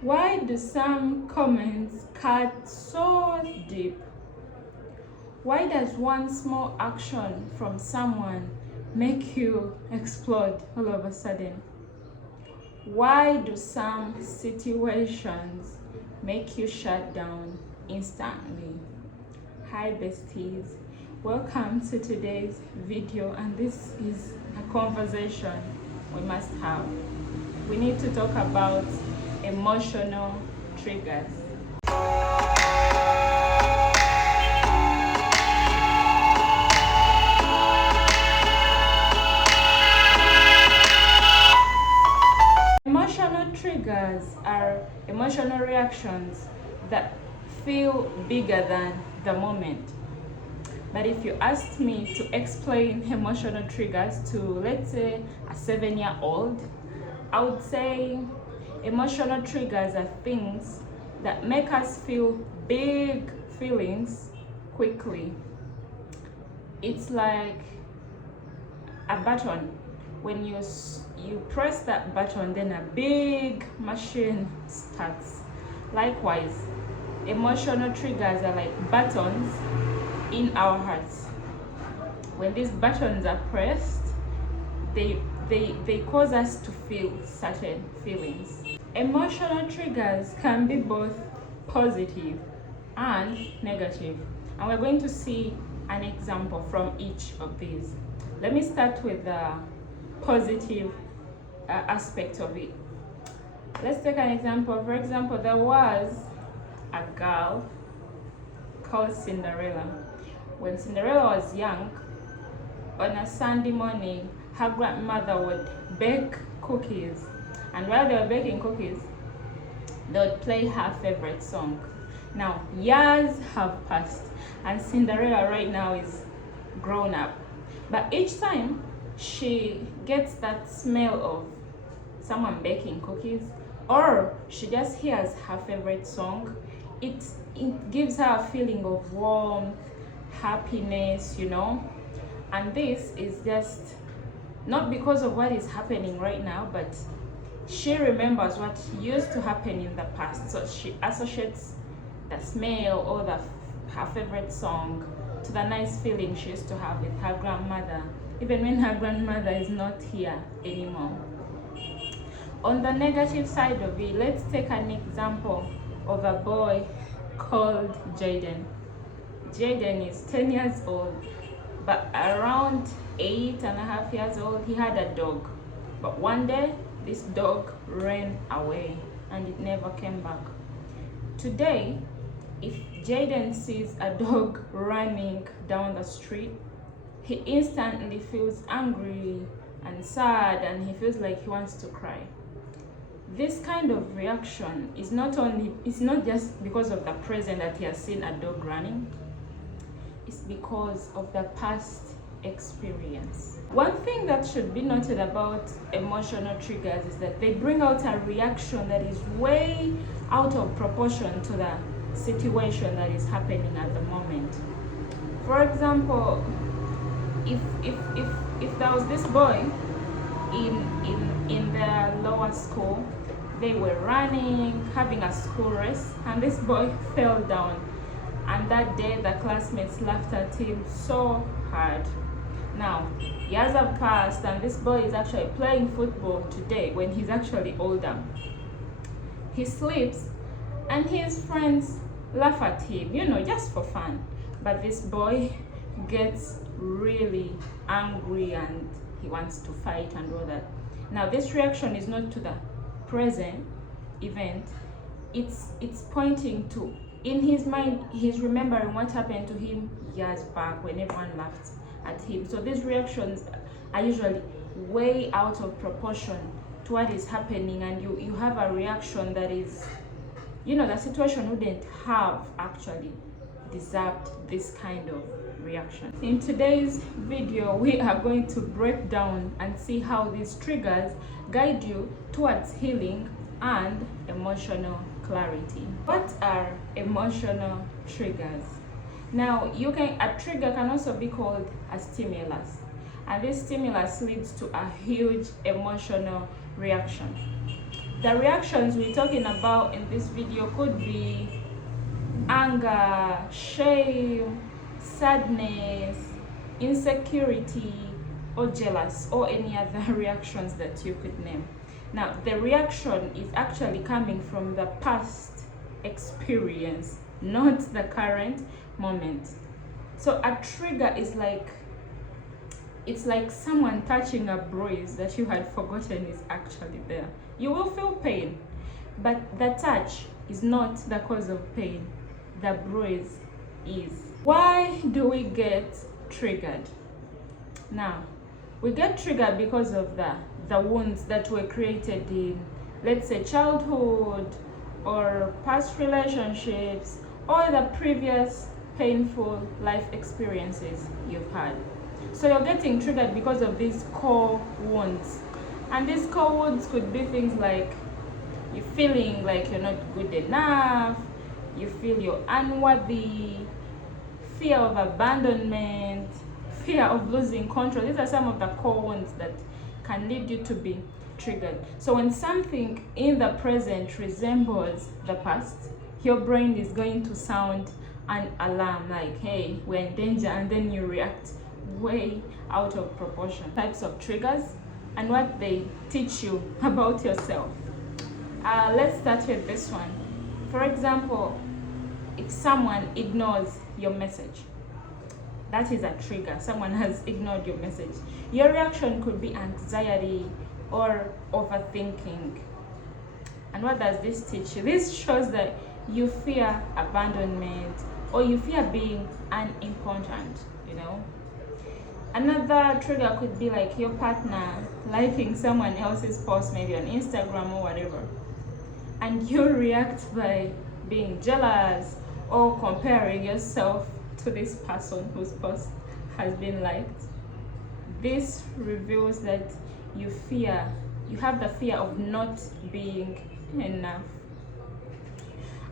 Why do some comments cut so deep? Why does one small action from someone make you explode all of a sudden? Why do some situations make you shut down instantly? Hi besties, welcome to today's video, and this is a conversation we must have. We need to talk about emotional triggers. Emotional triggers are emotional reactions that feel bigger than the moment. But if you asked me to explain emotional triggers to, let's say, a 7-year-old, I would say emotional triggers are things that make us feel big feelings quickly. It's like a button. When you press that button, then a big machine starts. Likewise, emotional triggers are like buttons in our hearts. When these buttons are pressed, they cause us to feel certain feelings. Emotional triggers can be both positive and negative, and we're going to see an example from each of these. Let me start with the positive aspect of it. Let's take an example. For example, there was a girl called Cinderella. When Cinderella was young, on a Sunday morning, her grandmother would bake cookies, and while they were baking cookies, they would play her favorite song. Now, years have passed, and Cinderella right now is grown up. But each time she gets that smell of someone baking cookies, or she just hears her favorite song, it gives her a feeling of warmth, happiness, And this is just not because of what is happening right now, but she remembers what used to happen in the past. So she associates the smell or her favorite song to the nice feeling she used to have with her grandmother, even when her grandmother is not here anymore. On the negative side of it, let's take an example of a boy called Jaden. Jaden is 10 years old, but around 8.5 years old, he had a dog. But one day, this dog ran away and it never came back. Today, if Jaden sees a dog running down the street, he instantly feels angry and sad, and he feels like he wants to cry. This kind of reaction is not just because of the present that he has seen a dog running. It's because of the past experience. One thing that should be noted about emotional triggers is that they bring out a reaction that is way out of proportion to the situation that is happening at the moment. For example, if there was this boy in their lower school, they were running, having a school race, and this boy fell down. And that day, the classmates laughed at him so hard. Now, years have passed, and this boy is actually playing football today when he's actually older. He sleeps, and his friends laugh at him, just for fun. But this boy gets really angry and he wants to fight and all that. Now, this reaction is not to the present event. It's pointing to, in his mind, he's remembering what happened to him years back when everyone laughed at him. So these reactions are usually way out of proportion to what is happening, and you have a reaction that is, the situation wouldn't have actually deserved this kind of reaction. In today's video, we are going to break down and see how these triggers guide you towards healing and emotional clarity. What are emotional triggers? Now, a trigger can also be called a stimulus, and this stimulus leads to a huge emotional reaction. The reactions we're talking about in this video could be anger, shame, sadness, insecurity, or jealous, or any other reactions that you could name. Now, the reaction is actually coming from the past experience, not the current moment. So a trigger is like, it's like someone touching a bruise that you had forgotten is actually there. You will feel pain, but the touch is not the cause of pain. The bruise is. Why do we get triggered? Now, we get triggered because of the wounds that were created in, let's say, childhood or past relationships or the previous painful life experiences you've had. So you're getting triggered because of these core wounds. And these core wounds could be things like you're feeling like you're not good enough, you feel you're unworthy, fear of abandonment, fear of losing control. These are some of the core wounds that can lead you to be triggered. So when something in the present resembles the past, your brain is going to sound an alarm like, hey, we're in danger, and then you react way out of proportion. Types of triggers and what they teach you about yourself. Let's start with this one. For example, if someone ignores your message, that is a trigger. Someone has ignored your message. Your reaction could be anxiety or overthinking. And what does this teach you? This shows that you fear abandonment or you fear being unimportant, you know. Another trigger could be like your partner liking someone else's post, maybe on Instagram or whatever, and you react by being jealous or comparing yourself to this person whose post has been liked. This reveals that you have the fear of not being enough.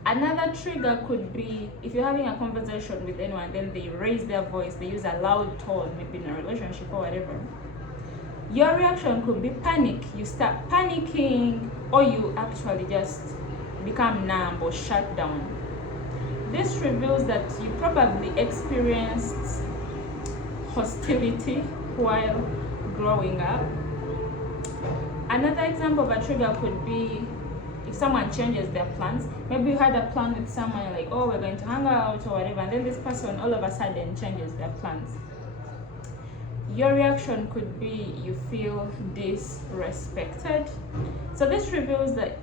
Another trigger could be if you're having a conversation with anyone, then they raise their voice, they use a loud tone, maybe in a relationship or whatever. Your reaction could be panic. You start panicking, or you actually just become numb or shut down. This reveals that you probably experienced hostility while growing up. Another example of a trigger could be if someone changes their plans. Maybe you had a plan with someone, you're like, oh, we're going to hang out or whatever, and then this person all of a sudden changes their plans. Your reaction could be you feel disrespected. So this reveals that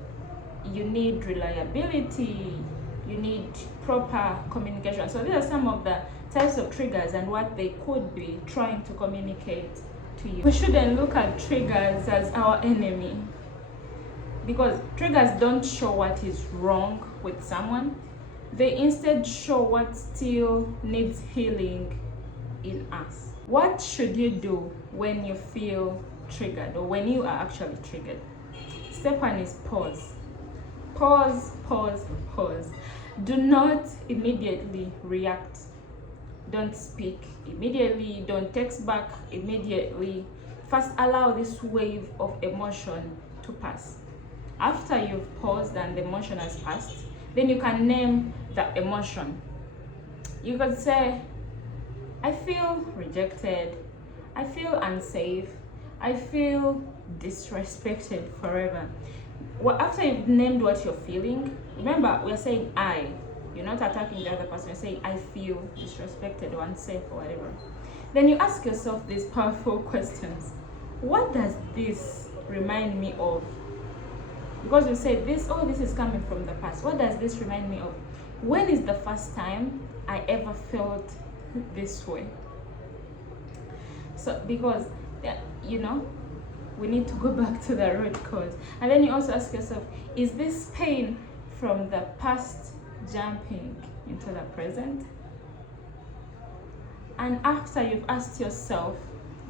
you need reliability, you need proper communication. So these are some of the types of triggers and what they could be trying to communicate to you. We shouldn't look at triggers as our enemy, because triggers don't show what is wrong with someone. They instead show what still needs healing in us. What should you do when you feel triggered or when you are actually triggered? Step one is pause. Pause, pause, pause. Do not immediately react. Don't speak immediately. Don't text back immediately. First, allow this wave of emotion to pass. After you've paused and the emotion has passed, then you can name the emotion. You could say, I feel rejected, I feel unsafe, I feel disrespected forever. Well, after you've named what you're feeling, remember we're saying I. You're not attacking the other person, you're saying I feel disrespected or unsafe or whatever. Then you ask yourself these powerful questions. What does this remind me of? Because you say this, oh, this is coming from the past. What does this remind me of? When is the first time I ever felt this way? So, because, you know, we need to go back to the root cause. And then you also ask yourself, is this pain from the past jumping into the present? And after you've asked yourself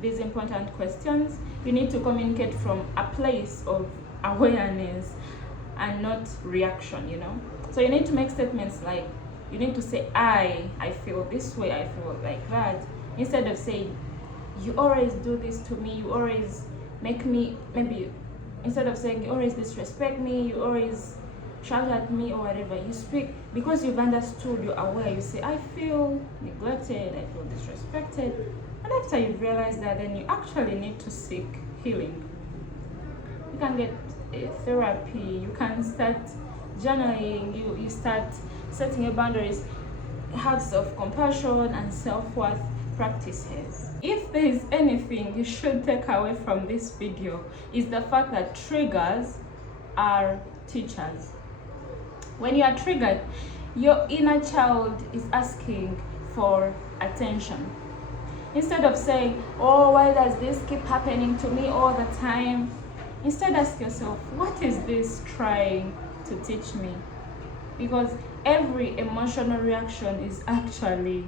these important questions, you need to communicate from a place of awareness and not reaction, you know. So you need to make statements like, you need to say, I feel this way, I feel like that, instead of saying, you always do this to me, you always make me, maybe instead of saying you always disrespect me, you always shout at me or whatever, you speak because you've understood, you're aware, you say, I feel neglected, I feel disrespected. And after you've realized that, then you actually need to seek healing. You can get a therapy, you can start journaling, you start setting your boundaries, have self-compassion and self-worth practices. If there is anything you should take away from this video, is the fact that triggers are teachers. When you are triggered, your inner child is asking for attention. Instead of saying, oh, why does this keep happening to me all the time? Instead, ask yourself, what is this trying to teach me? Because every emotional reaction is actually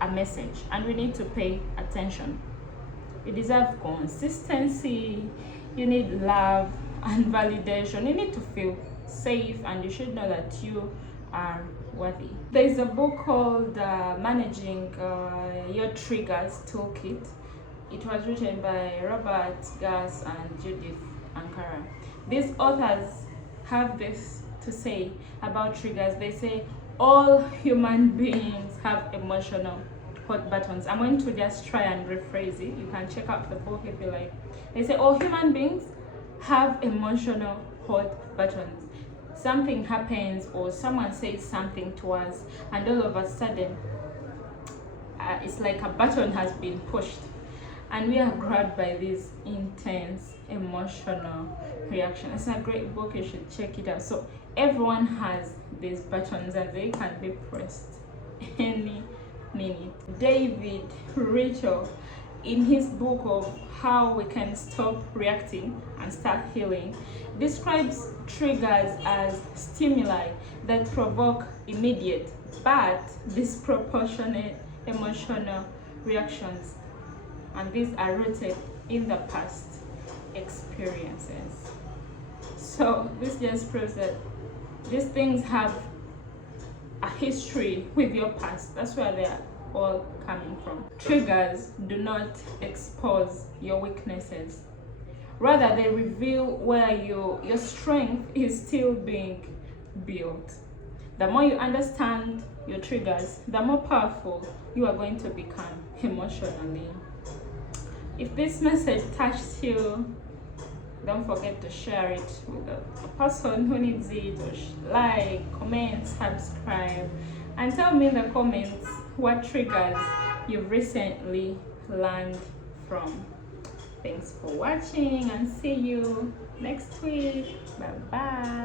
a message, and we need to pay attention. You deserve consistency, you need love and validation, you need to feel safe, and you should know that you are worthy. There is a book called Managing Your Triggers Toolkit. It was written by Robert Gass and Judith Ankara. These authors have this to say about triggers. They say all human beings have emotional hot buttons. I'm going to just try and rephrase it. You can check out the book if you like. They say all human beings have emotional hot buttons. Something happens or someone says something to us, and all of a sudden it's like a button has been pushed and we are grabbed by this intense emotional reaction. It's a great book, you should check it out. So everyone has these buttons and they can be pressed any minute. David Rachel, in his book of How We Can Stop Reacting and Start Healing, describes triggers as stimuli that provoke immediate but disproportionate emotional reactions, and these are rooted in the past experiences. So this just proves that these things have a history with your past. That's where they're all coming from. Triggers do not expose your weaknesses. Rather, they reveal where your strength is still being built. The more you understand your triggers, the more powerful you are going to become emotionally. If this message touched you, don't forget to share it with a person who needs it, or like, comment, subscribe, and tell me in the comments what triggers you've recently learned from. Thanks for watching and see you next week. Bye bye.